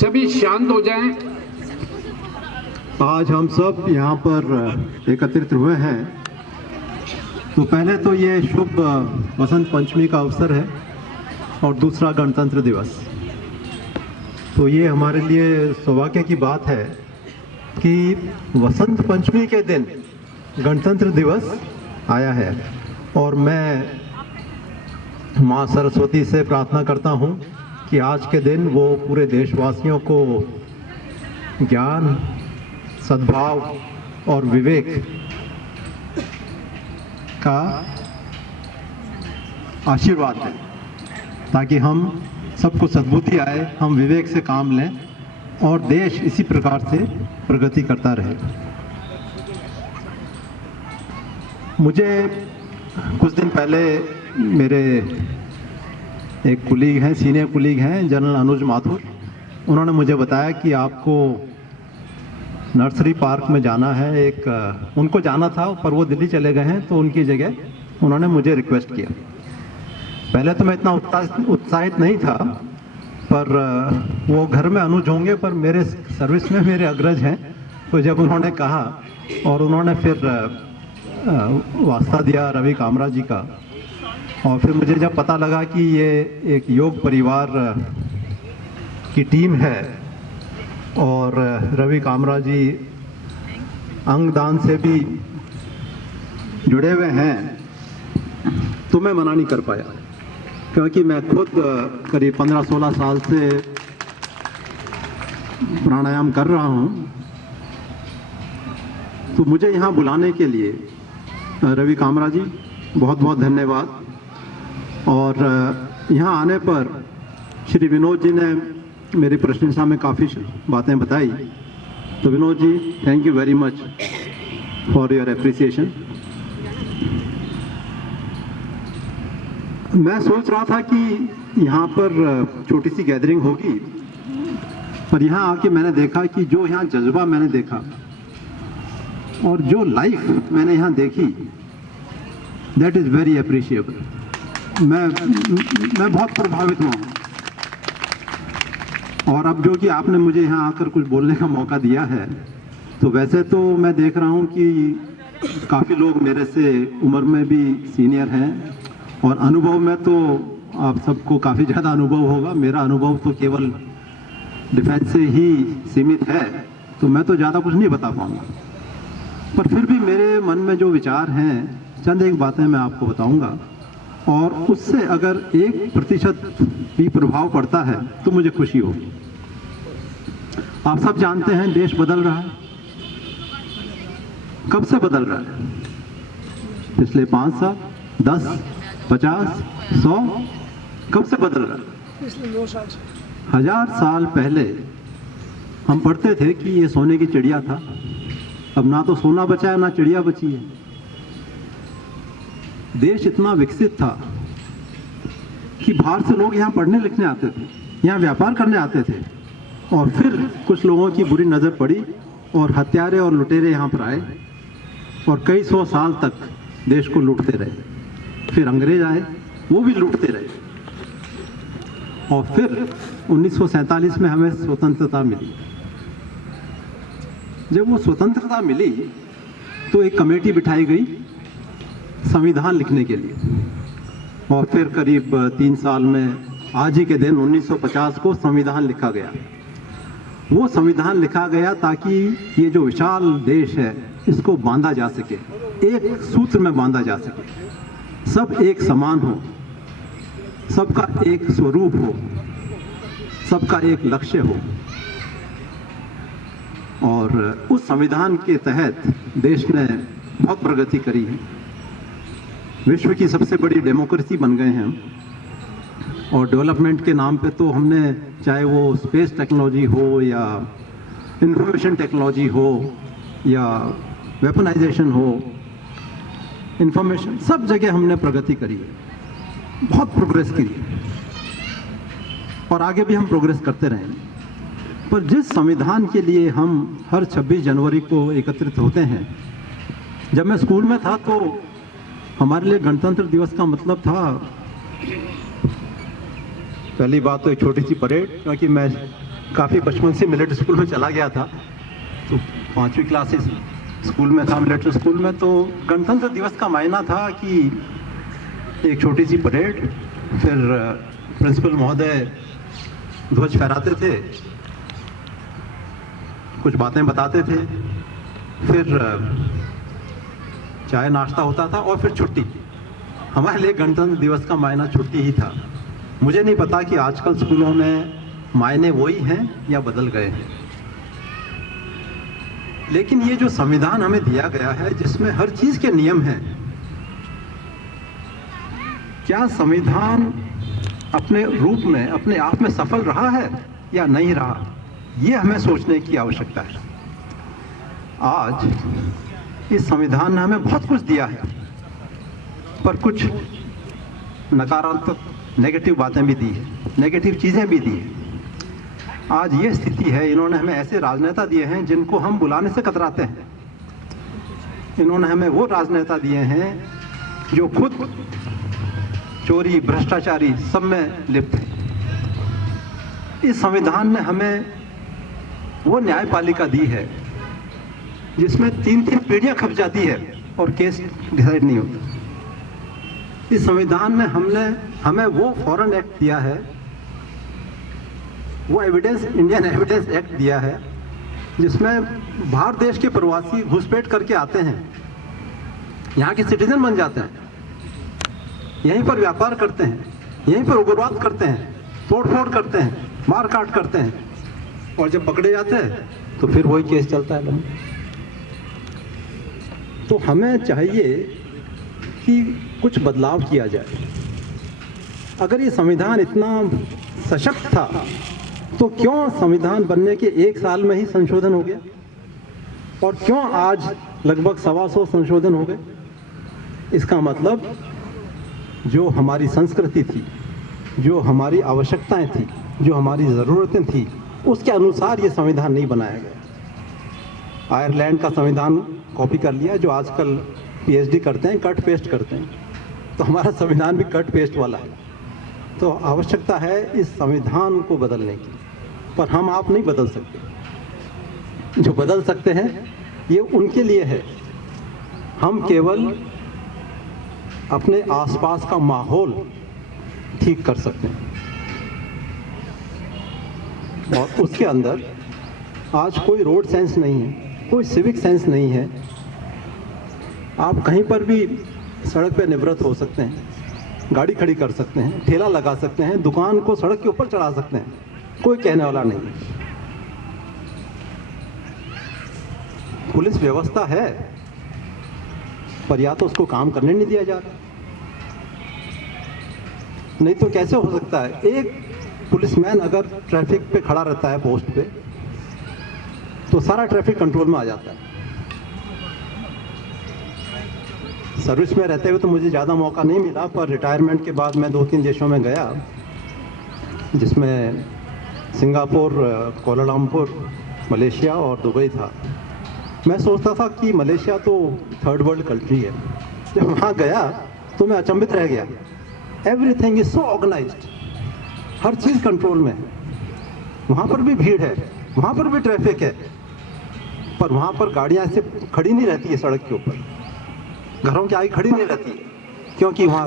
सभी शांत हो जाएं। आज हम सब यहाँ पर एकत्रित हुए हैं तो पहले तो ये शुभ वसंत पंचमी का अवसर है और दूसरा गणतंत्र दिवस। तो ये हमारे लिए सौभाग्य की बात है कि वसंत पंचमी के दिन गणतंत्र दिवस आया है और मैं माँ सरस्वती से प्रार्थना करता हूँ कि आज के दिन वो पूरे देशवासियों को ज्ञान, सद्भाव और विवेक का आशीर्वाद दें ताकि हम सबको सद्बुद्धि आए, हम विवेक से काम लें और देश इसी प्रकार से प्रगति करता रहे। मुझे कुछ दिन पहले मेरे एक कुलीग हैं, सीनियर कुलीग हैं, जनरल अनुज माथुर, उन्होंने मुझे बताया कि आपको नर्सरी पार्क में जाना है। उनको जाना था पर वो दिल्ली चले गए हैं तो उनकी जगह उन्होंने मुझे रिक्वेस्ट किया। पहले तो मैं इतना उत्साहित नहीं था पर वो घर में अनुज होंगे पर मेरे सर्विस में मेरे अग्रज हैं, तो जब उन्होंने कहा और उन्होंने फिर वास्ता दिया रवि कामरा जी का, और फिर मुझे जब पता लगा कि ये एक योग परिवार की टीम है और रवि कामरा जी अंगदान से भी जुड़े हुए हैं, तो मैं मना नहीं कर पाया क्योंकि मैं खुद करीब 15-16 साल से प्राणायाम कर रहा हूँ। तो मुझे यहाँ बुलाने के लिए रवि कामरा जी बहुत बहुत धन्यवाद। और यहाँ आने पर श्री विनोद जी ने मेरी प्रशंसा में काफ़ी बातें बताई, तो Vinod ji thank you very much for your appreciation. मैं सोच रहा था कि यहाँ पर छोटी सी गैदरिंग होगी, पर यहाँ आके मैंने देखा कि जो यहाँ जज्बा मैंने देखा और जो लाइफ मैंने यहाँ देखी, दैट इज़ वेरी अप्रिशिएबल। मैं बहुत प्रभावित हुआ हूँ। और अब जो कि आपने मुझे यहाँ आकर कुछ बोलने का मौका दिया है, तो वैसे तो मैं देख रहा हूँ कि काफ़ी लोग मेरे से उम्र में भी सीनियर हैं और अनुभव में तो आप सबको काफ़ी ज़्यादा अनुभव होगा। मेरा अनुभव तो केवल डिफेंस से ही सीमित है, तो मैं तो ज़्यादा कुछ नहीं बता पाऊँगा। पर फिर भी मेरे मन में जो विचार हैं, चंद एक बातें मैं आपको बताऊँगा और उससे अगर 1% भी प्रभाव पड़ता है तो मुझे खुशी होगी। आप सब जानते हैं देश बदल रहा है। कब से बदल रहा है? पिछले 5 साल, 10, 50, 100, कब से बदल रहा है? पिछले 2 साल से। 1000 साल पहले हम पढ़ते थे कि ये सोने की चिड़िया था। अब ना तो सोना बचा है ना चिड़िया बची है। देश इतना विकसित था कि बाहर से लोग यहाँ पढ़ने लिखने आते थे, यहाँ व्यापार करने आते थे, और फिर कुछ लोगों की बुरी नज़र पड़ी और हत्यारे और लुटेरे यहाँ पर आए और कई 100 साल तक देश को लूटते रहे। फिर अंग्रेज आए, वो भी लूटते रहे, और फिर 1947 में हमें स्वतंत्रता मिली। जब वो स्वतंत्रता मिली तो एक कमेटी बिठाई गई संविधान लिखने के लिए, और फिर करीब 3 साल में आज ही के दिन 1950 को संविधान लिखा गया। वो संविधान लिखा गया ताकि ये जो विशाल देश है इसको बांधा जा सके, एक सूत्र में बांधा जा सके, सब एक समान हो, सबका एक स्वरूप हो, सबका एक लक्ष्य हो। और उस संविधान के तहत देश ने बहुत प्रगति करी है। विश्व की सबसे बड़ी डेमोक्रेसी बन गए हैं हम, और डेवलपमेंट के नाम पे तो हमने, चाहे वो स्पेस टेक्नोलॉजी हो या इंफॉर्मेशन टेक्नोलॉजी हो या वेपनाइजेशन हो, इंफॉर्मेशन, सब जगह हमने प्रगति करी है, बहुत प्रोग्रेस की है और आगे भी हम प्रोग्रेस करते रहेंगे। पर जिस संविधान के लिए हम हर 26 जनवरी को एकत्रित होते हैं, जब मैं स्कूल में था तो हमारे लिए गणतंत्र दिवस का मतलब था, पहली बात तो एक छोटी सी परेड, क्योंकि मैं काफ़ी बचपन से मिलिट्री स्कूल में चला गया था, तो 5वीं क्लास से स्कूल में था, मिलिट्री स्कूल में। तो गणतंत्र दिवस का मायना था कि एक छोटी सी परेड, फिर प्रिंसिपल महोदय ध्वज फहराते थे, कुछ बातें बताते थे, फिर चाय नाश्ता होता था और फिर छुट्टी। हमारे लिए गणतंत्र दिवस का मायना छुट्टी ही था। मुझे नहीं पता कि आजकल स्कूलों में मायने वही हैं या बदल गए हैं, लेकिन ये जो संविधान हमें दिया गया है, जिसमें हर चीज के नियम हैं, क्या संविधान अपने रूप में, अपने आप में सफल रहा है या नहीं रहा, ये हमें सोचने की आवश्यकता है। आज इस संविधान ने हमें बहुत कुछ दिया है, पर कुछ नकारात्मक, नेगेटिव बातें भी दी है, नेगेटिव चीज़ें भी दी है। आज ये स्थिति है, इन्होंने हमें ऐसे राजनेता दिए हैं जिनको हम बुलाने से कतराते हैं। इन्होंने हमें वो राजनेता दिए हैं जो खुद चोरी, भ्रष्टाचारी सब में लिप्त है। इस संविधान ने हमें वो न्यायपालिका दी है जिसमें 3-3 पीढ़ियां खप जाती है और केस डिसाइड नहीं होता। इस संविधान ने हमें वो फॉरेन एक्ट दिया है, वो एविडेंस, इंडियन एविडेंस एक्ट दिया है, जिसमें बाहर देश के प्रवासी घुसपैठ करके आते हैं, यहाँ के सिटीजन बन जाते हैं, यहीं पर व्यापार करते हैं, यहीं पर उग्रवाद करते हैं, तोड़फोड़ करते हैं, मार काट करते हैं, और जब पकड़े जाते हैं तो फिर वही केस चलता है। तो हमें चाहिए कि कुछ बदलाव किया जाए। अगर ये संविधान इतना सशक्त था तो क्यों संविधान बनने के 1 साल में ही संशोधन हो गया, और क्यों आज लगभग 125 संशोधन हो गए? इसका मतलब जो हमारी संस्कृति थी, जो हमारी आवश्यकताएं थी, जो हमारी ज़रूरतें थी, उसके अनुसार ये संविधान नहीं बनाया गया। आयरलैंड का संविधान कॉपी कर लिया, जो आजकल पीएचडी करते हैं, कट पेस्ट करते हैं, तो हमारा संविधान भी कट पेस्ट वाला है। तो आवश्यकता है इस संविधान को बदलने की, पर हम आप नहीं बदल सकते। जो बदल सकते हैं ये उनके लिए है। हम केवल अपने आसपास का माहौल ठीक कर सकते हैं, और उसके अंदर आज कोई रोड सेंस नहीं है, कोई सिविक सेंस नहीं है। आप कहीं पर भी सड़क पे निवृत्त हो सकते हैं, गाड़ी खड़ी कर सकते हैं, ठेला लगा सकते हैं, दुकान को सड़क के ऊपर चढ़ा सकते हैं, कोई कहने वाला नहीं। पुलिस व्यवस्था है, पर या तो उसको काम करने नहीं दिया जा रहा, नहीं तो कैसे हो सकता है एक पुलिसमैन अगर ट्रैफिक पे खड़ा रहता है पोस्ट पे, तो सारा ट्रैफिक कंट्रोल में आ जाता है। सर्विस में रहते हुए तो मुझे ज़्यादा मौका नहीं मिला, पर रिटायरमेंट के बाद मैं 2-3 देशों में गया, जिसमें सिंगापुर, कोलालमपुर, मलेशिया और दुबई था। मैं सोचता था कि मलेशिया तो थर्ड वर्ल्ड कंट्री है। जब वहाँ गया तो मैं अचंभित रह गया। एवरीथिंग इज सो ऑर्गेनाइज्ड, हर चीज़ कंट्रोल में है। वहाँ पर भी भीड़ है, वहाँ पर भी ट्रैफिक है, पर वहाँ पर गाड़ियाँ ऐसे खड़ी नहीं रहती है सड़क के ऊपर, घरों के आगे खड़ी नहीं रहती, क्योंकि वहाँ